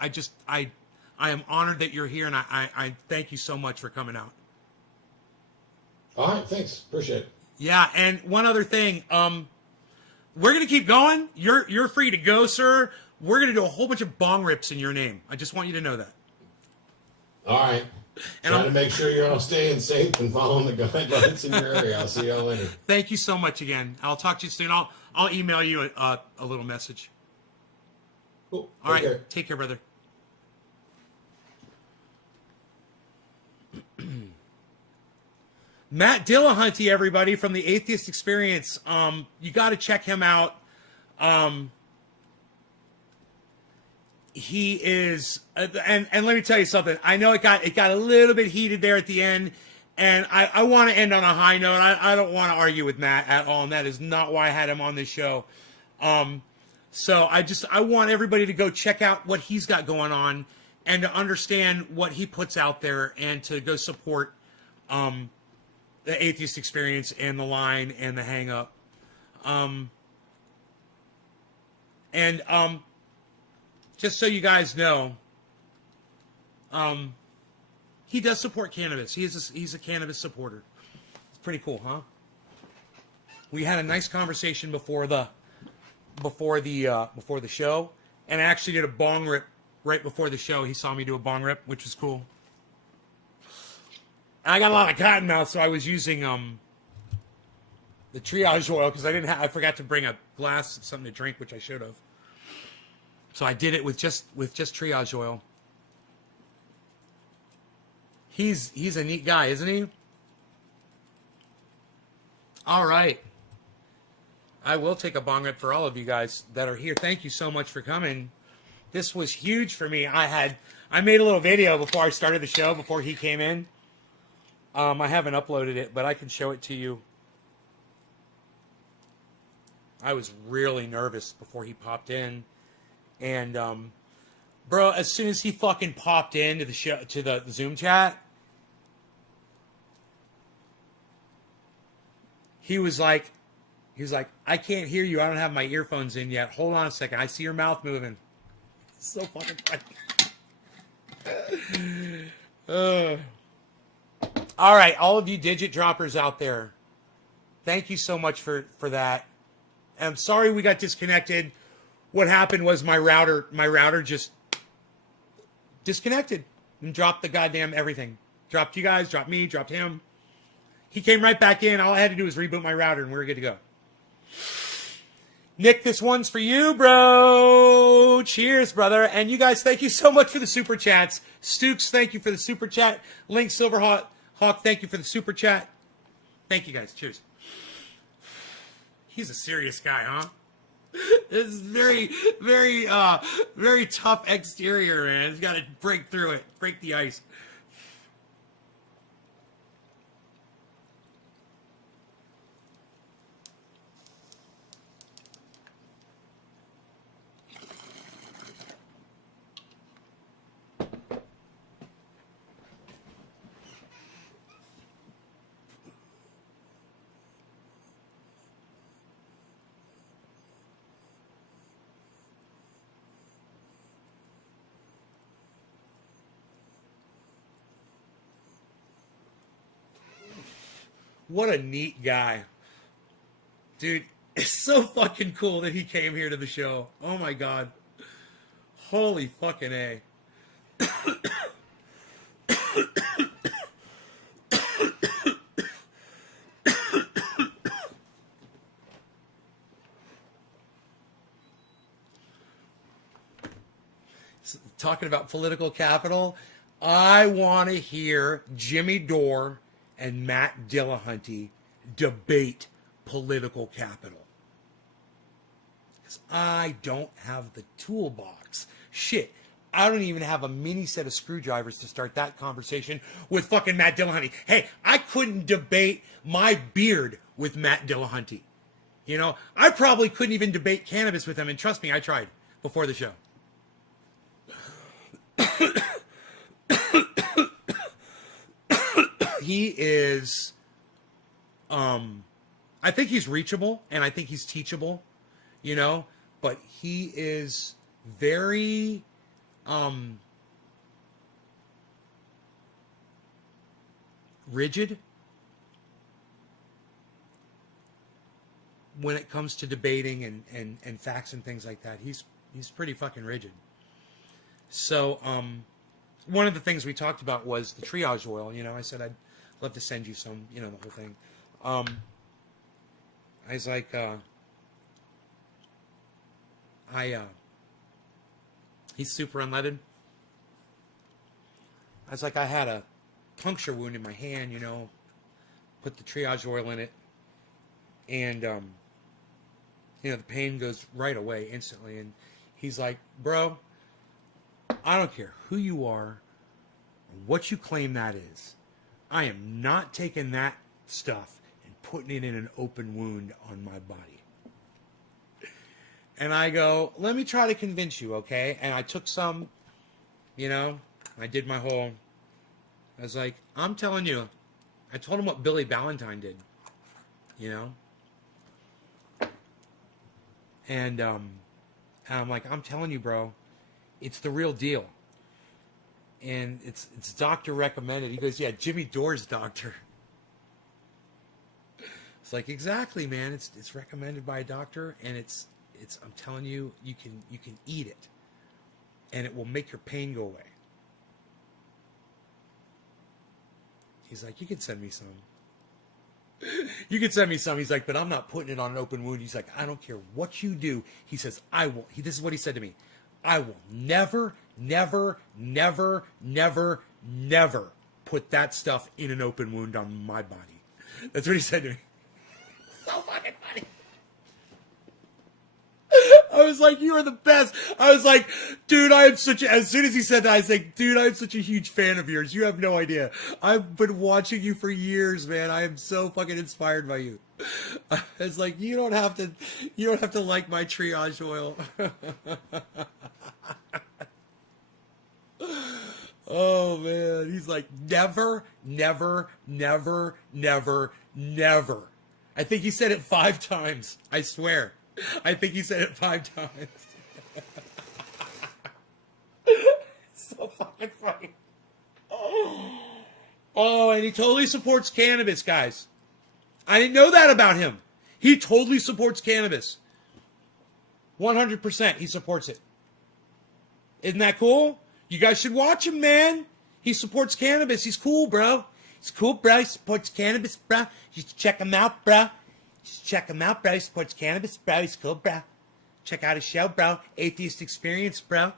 am honored that you're here, and I thank you so much for coming out. All right, thanks. Appreciate it. Yeah, and one other thing, we're gonna keep going. You're free to go, sir. We're gonna do a whole bunch of bong rips in your name. I just want you to know that. All right. Trying to make sure you're all staying safe and following the guidelines in your area. I'll see y'all later. Thank you so much again. I'll talk to you soon. I'll email you a little message. Cool. All right. Take care, brother. Matt Dillahunty, everybody, from the Atheist Experience. You got to check him out. He is, and let me tell you something. I know it got a little bit heated there at the end, and I want to end on a high note. I don't want to argue with Matt at all, and that is not why I had him on this show. So I want everybody to go check out what he's got going on. and to understand what he puts out there and to go support the Atheist Experience and the Line and the Hang Up. Just so you guys know, he does support cannabis. He's a cannabis supporter. It's pretty cool, huh? We had a nice conversation before the show, and I actually did a bong rip right before the show. He saw me do a bong rip, which was cool. I got a lot of cotton mouth, so I was using the triage oil because I forgot to bring a glass of something to drink, which I should have. So I did it with just triage oil. He's a neat guy, isn't he? All right. I will take a bong rip for all of you guys that are here. Thank you so much for coming. This was huge for me. I made a little video before I started the show, before he came in. I haven't uploaded it, but I can show it to you. I was really nervous before he popped in. And, bro, as soon as he fucking popped into the show, to the Zoom chat, he was like, I can't hear you. I don't have my earphones in yet. Hold on a second. I see your mouth moving. It's so fucking funny. All right, all of you digit droppers out there, thank you so much for that. And I'm sorry we got disconnected. What happened was my router just disconnected and dropped the goddamn everything. Dropped you guys, dropped me, dropped him. He came right back in. All I had to do was reboot my router and we were good to go. Nick, this one's for you, bro. Cheers, brother. And you guys, thank you so much for the super chats. Stooks, thank you for the super chat. Link Silverhawk, thank you for the super chat. Thank you guys. Cheers. He's a serious guy, huh? This is very, very, very tough exterior, man. He's got to break through it, break the ice. What a neat guy. Dude, it's so fucking cool that he came here to the show. Oh my God. Holy fucking A. Talking about political capital, I want to hear Jimmy Dore and Matt Dillahunty debate political capital. Because I don't have the toolbox. Shit, I don't even have a mini set of screwdrivers to start that conversation with fucking Matt Dillahunty. Hey, I couldn't debate my beard with Matt Dillahunty. You know, I probably couldn't even debate cannabis with him, and trust me, I tried before the show. He is, I think he's reachable and I think he's teachable, you know, but he is very, rigid when it comes to debating and facts and things like that. He's pretty fucking rigid. So, one of the things we talked about was the triage oil. You know, I said I'd love to send you some, you know, the whole thing. I was like, he's super unleaded. I was like, I had a puncture wound in my hand, you know, put the triage oil in it, and, you know, the pain goes right away instantly. And he's like, bro, I don't care who you are or what you claim that is. I am not taking that stuff and putting it in an open wound on my body. And I go, let me try to convince you, okay? And I took some, You know, I did my whole. I was like, I'm telling you, I told him what Billy Ballantyne did. You know, and I'm like, I'm telling you, bro, it's the real deal. And it's doctor recommended. He goes, yeah, Jimmy Dore's doctor. It's like, exactly, man. It's recommended by a doctor, and it's I'm telling you, you can eat it, and it will make your pain go away. He's like, you can send me some. You can send me some. He's like, but I'm not putting it on an open wound. He's like, I don't care what you do. He says, I will. This is what he said to me. I will never, never, never, never, never put that stuff in an open wound on my body. That's what he said to me. So fucking funny. I was like, you are the best. I was like, dude, as soon as he said that, I was like, dude, I'm such a huge fan of yours. You have no idea. I've been watching you for years, man. I am so fucking inspired by you. It's like, you don't have to like my triage oil. Oh man. He's like, never, never, never, never, never. I think he said it 5 times. I swear. I think he said it 5 times. So fucking funny. Oh, and he totally supports cannabis, guys. I didn't know that about him. He totally supports cannabis. 100% he supports it. Isn't that cool? You guys should watch him, man. He supports cannabis. He's cool, bro. He's cool, bro. He supports cannabis, bro. You should check him out, bro. Just check him out, bro. He supports cannabis, bro. He's cool, bro. Check out his show, bro. Atheist Experience, bro.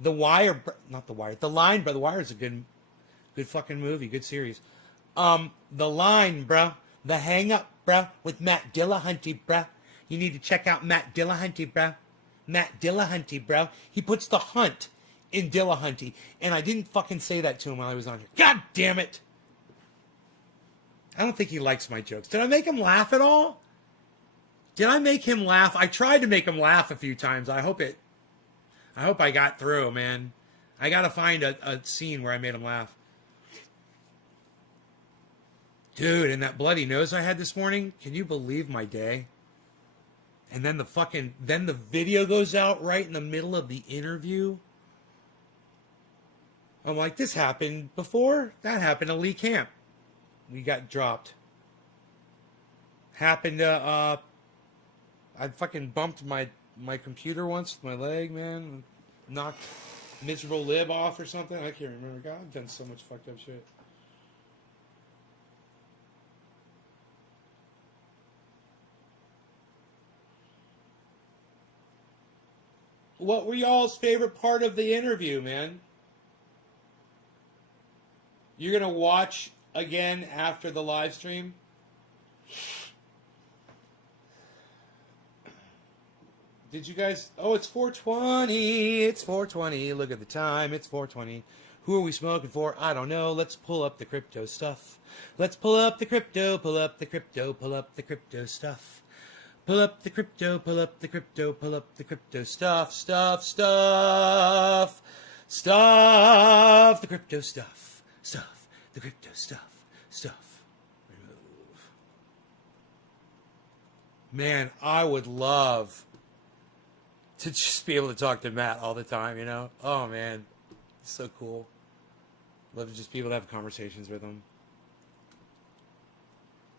The Wire, bro. Not The Wire. The Line, bro. The Wire is a good fucking movie. Good series. The Line, bro. The Hang Up, bro. With Matt Dillahunty, bro. You need to check out Matt Dillahunty, bro. Matt Dillahunty, bro. He puts the hunt in Dillahunty. And I didn't fucking say that to him while I was on here. God damn it. I don't think he likes my jokes. Did I make him laugh at all? Did I make him laugh? I tried to make him laugh a few times. I hope I got through, man. I gotta find a scene where I made him laugh. Dude, and that bloody nose I had this morning, can you believe my day? And then the video goes out right in the middle of the interview. I'm like, this happened before? That happened to Lee Camp. We got dropped. Happened to, I fucking bumped my computer once with my leg, man. Knocked miserable lib off or something. I can't remember. God, I've done so much fucked up shit. What were y'all's favorite part of the interview, man? You're gonna watch again after the live stream? Did you guys... Oh, it's 4:20. It's 4:20. Look at the time. It's 4:20. Who are we smoking for? I don't know. Let's pull up the crypto stuff. Let's pull up the crypto, pull up the crypto, pull up the crypto stuff. Pull up the crypto, pull up the crypto, pull up the crypto stuff, stuff, the crypto stuff, the crypto stuff. Remove. Man, I would love to just be able to talk to Matt all the time, you know? Oh, man. It's so cool. Love to just be able to have conversations with him.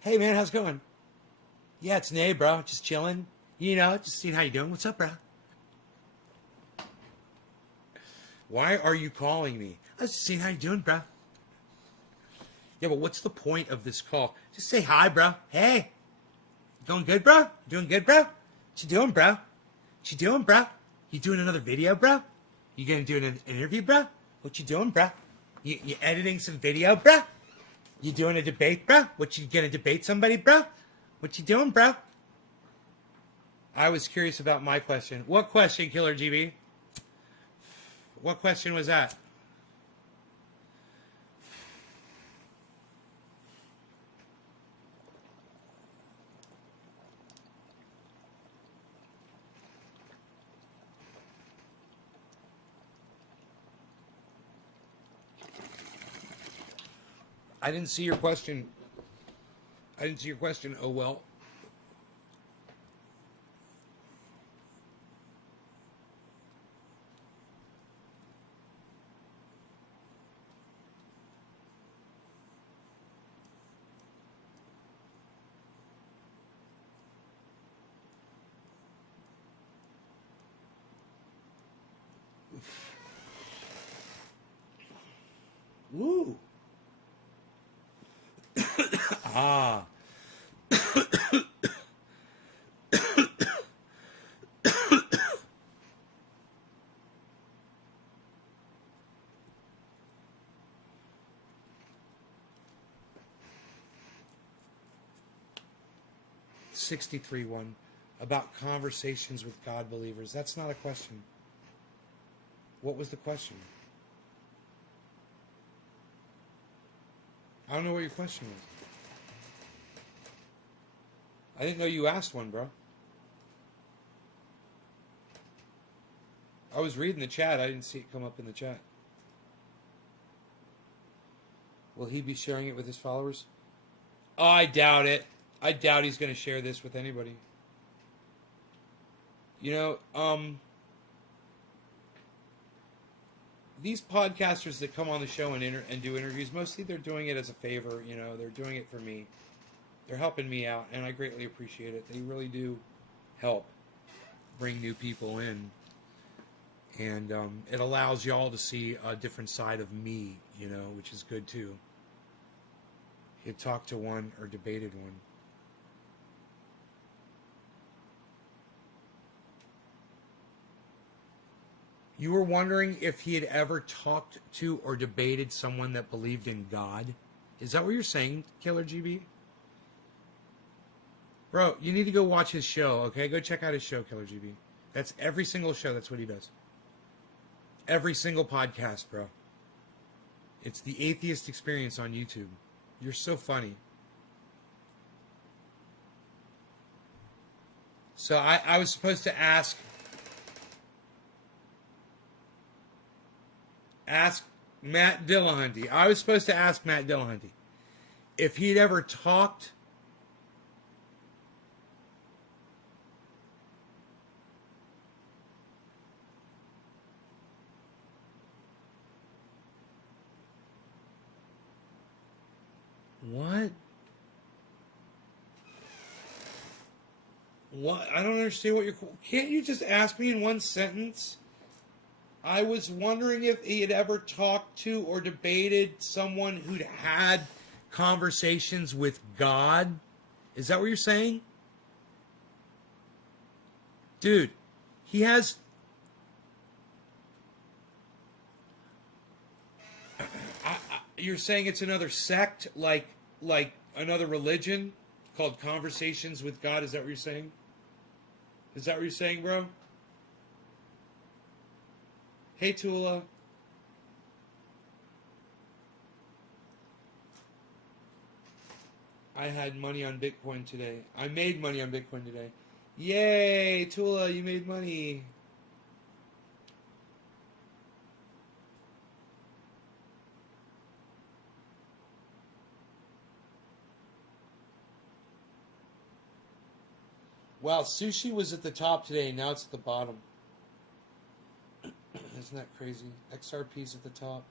Hey, man, how's it going? Yeah, it's Nay, bro. Just chilling. You know, just seeing how you doing. What's up, bro? Why are you calling me? I was just seeing how you doing, bro. Yeah, but what's the point of this call? Just say hi, bro. Hey. Doing good, bro? Doing good, bro? What you doing, bro? What you doing, bro? You doing another video, bro? You gonna do an interview, bro? What you doing, bro? You editing some video, bro? You doing a debate, bro? What you gonna debate somebody, bro? What you doing, bro? I was curious about my question. What question, Killer GB? What question was that? I didn't see your question. I didn't see your question. Oh, well. Woo. Ah. 63 one about conversations with God believers. That's not a question. What was the question? I don't know what your question was. I didn't know you asked one, bro. I was reading the chat. I didn't see it come up in the chat. Will he be sharing it with his followers? Oh, I doubt it. I doubt he's going to share this with anybody. You know, these podcasters that come on the show and do interviews, mostly they're doing it as a favor. You know, they're doing it for me. They're helping me out, and I greatly appreciate it. They really do help bring new people in. And it allows y'all to see a different side of me, you know, which is good too. You talked to one or debated one. You were wondering if he had ever talked to or debated someone that believed in God? Is that what you're saying, Killer GB? Bro, you need to go watch his show, okay? Go check out his show, Killer GB. That's every single show. That's what he does. Every single podcast, bro. It's the Atheist Experience on YouTube. You're so funny. So I was supposed to ask Matt Dillahunty. I was supposed to ask Matt Dillahunty if he'd ever talked What? What? I don't understand what you're... Can't you just ask me in one sentence? I was wondering if he had ever talked to or debated someone who'd had conversations with God. Is that what you're saying? Dude, he has... You're saying it's another sect, like another religion called Conversations with God? Is that what you're saying? Is that what you're saying, bro? Hey, Tula. I had money on Bitcoin today. I made money on Bitcoin today. Yay, Tula, you made money. Wow, sushi was at the top today. Now it's at the bottom. Isn't that crazy? XRP's at the top.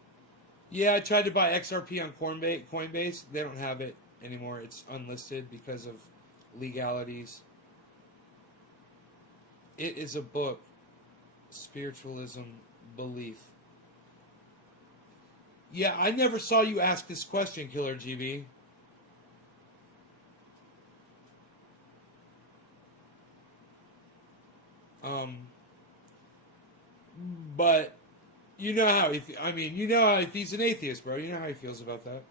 Yeah, I tried to buy XRP on Coinbase. They don't have it anymore. It's unlisted because of legalities. It is a book. Spiritualism, belief. Yeah, I never saw you ask this question, Killer GB. But you know how you know how if he's an atheist, bro, you know how he feels about that.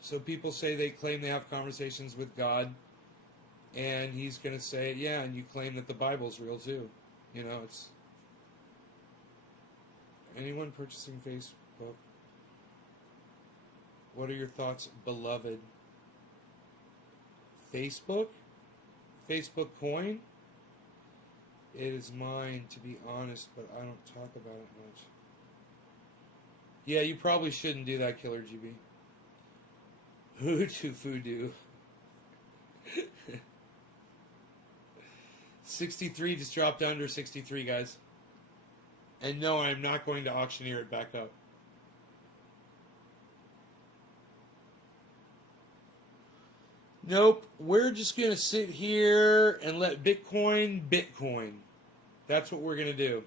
So people say they claim they have conversations with God, and he's going to say, yeah, and you claim that the Bible's real too. You know, it's... Anyone purchasing Facebook? What are your thoughts, beloved? Facebook? Facebook coin? It is mine, to be honest, but I don't talk about it much. Yeah, you probably shouldn't do that, Killer GB. Hoodoo Voodoo. 63 just dropped under 63, guys. And no, I'm not going to auctioneer it back up. Nope, we're just going to sit here and let Bitcoin. That's what we're going to do.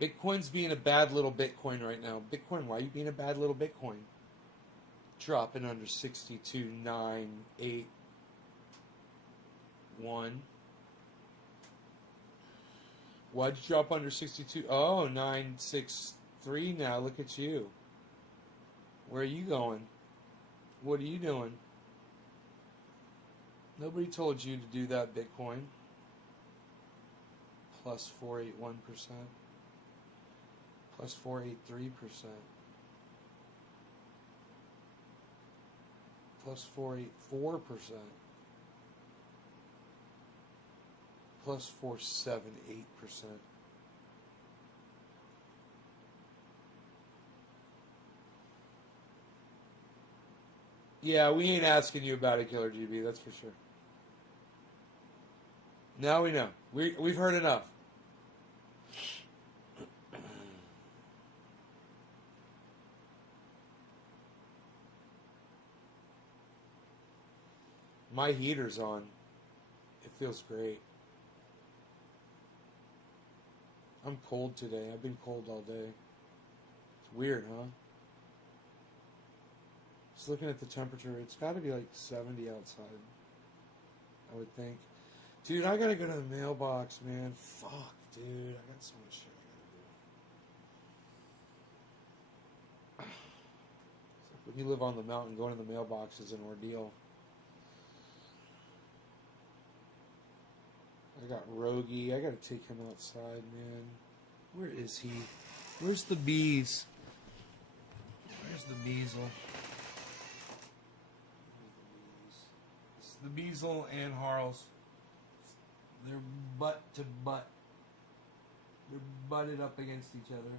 Bitcoin's being a bad little Bitcoin right now. Bitcoin, why are you being a bad little Bitcoin? Dropping under 62,981. Why'd you drop under 62? Oh, 963 now. Look at you. Where are you going? What are you doing? Nobody told you to do that, Bitcoin. Plus 481%. Plus 483%. Plus 484%. Plus 478%. Yeah, we ain't asking you about it, Killer GB, that's for sure. Now we know. We've heard enough. My heater's on. It feels great. I'm cold today. I've been cold all day. It's weird, huh? Just looking at the temperature, it's got to be like 70 outside, I would think. Dude, I gotta go to the mailbox, man. Fuck, dude. I got so much shit I gotta do. When you live on the mountain, going to the mailbox is an ordeal. I got Rogie. I gotta take him outside, man. Where is he? Where's the bees? Where's the beezle? It's the beezle and Harles. They're butt to butt. They're butted up against each other.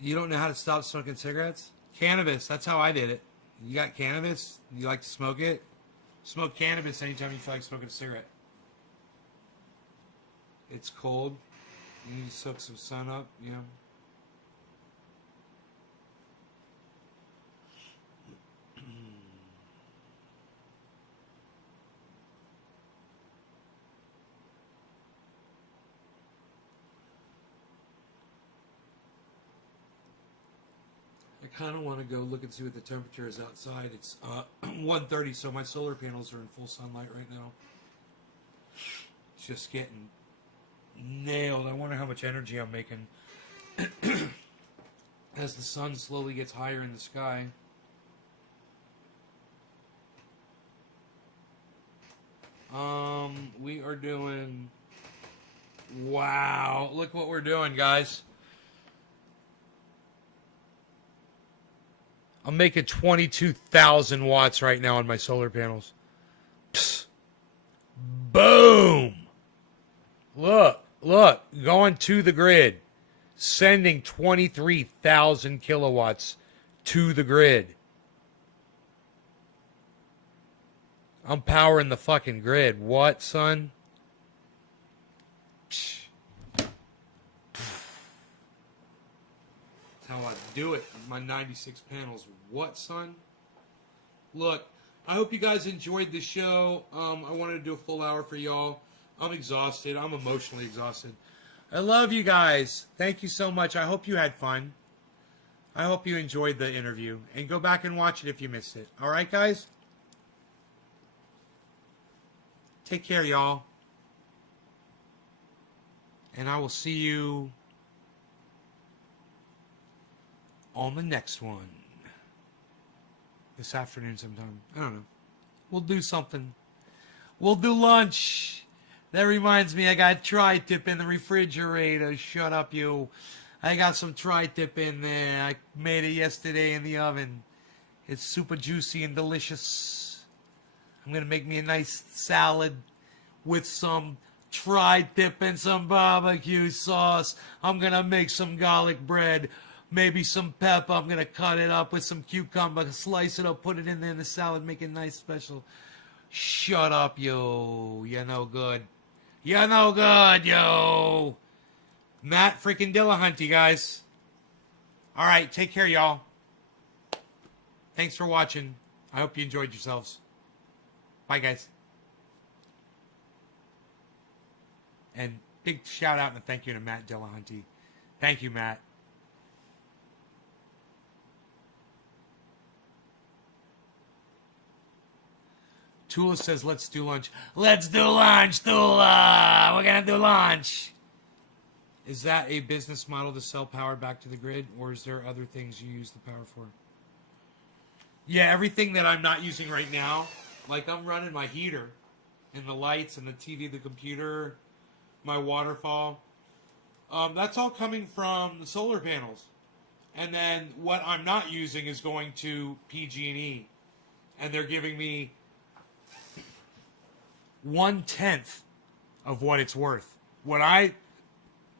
You don't know how to stop smoking cigarettes? Cannabis, that's how I did it. You got cannabis? You like to smoke it? Smoke cannabis anytime you feel like smoking a cigarette. It's cold. You need to soak some sun up, you know. I kind of want to go look and see what the temperature is outside. It's 1:30, so my solar panels are in full sunlight right now. It's just getting nailed. I wonder how much energy I'm making as the sun slowly gets higher in the sky. We are doing... Wow, look what we're doing, guys. I'm making 22,000 watts right now on my solar panels. Psst. Boom! Look, going to the grid. Sending 23,000 kilowatts to the grid. I'm powering the fucking grid. What, son? Psh. That's how I do it with my 96 panels. What, son? Look, I hope you guys enjoyed the show. I wanted to do a full hour for y'all. I'm exhausted. I'm emotionally exhausted. I love you guys. Thank you so much. I hope you had fun. I hope you enjoyed the interview. And go back and watch it if you missed it. All right, guys? Take care, y'all. And I will see you on the next one. This afternoon sometime. I don't know. We'll do something. We'll do lunch. That reminds me, I got tri-tip in the refrigerator. Shut up, you. I got some tri-tip in there. I made it yesterday in the oven. It's super juicy and delicious. I'm going to make me a nice salad with some tri-tip and some barbecue sauce. I'm going to make some garlic bread. Maybe some pepper. I'm going to cut it up with some cucumber. Slice it up, put it in there in the salad. Make it nice special. Shut up, yo. You're no good. You're no good, yo. Matt freaking Dillahunty, guys. All right, take care, y'all. Thanks for watching. I hope you enjoyed yourselves. Bye, guys. And big shout out and thank you to Matt Dillahunty. Thank you, Matt. Tula says, let's do lunch. Let's do lunch, Tula. We're going to do lunch. Is that a business model to sell power back to the grid, or is there other things you use the power for? Yeah, everything that I'm not using right now, like I'm running my heater and the lights and the TV, the computer, my waterfall. That's all coming from the solar panels. And then what I'm not using is going to PG&E. And they're giving me 1/10 of what it's worth.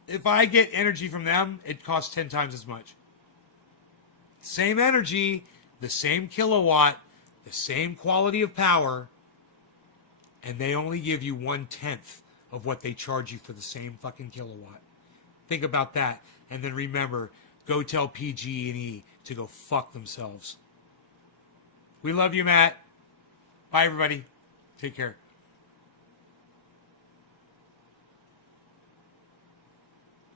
If I get energy from them, it costs 10 times as much. Same energy, the same kilowatt, the same quality of power, and they only give you 1/10 of what they charge you for the same fucking kilowatt. Think about that. And then remember, go tell PG&E to go fuck themselves. We love you, Matt. Bye, everybody. Take care.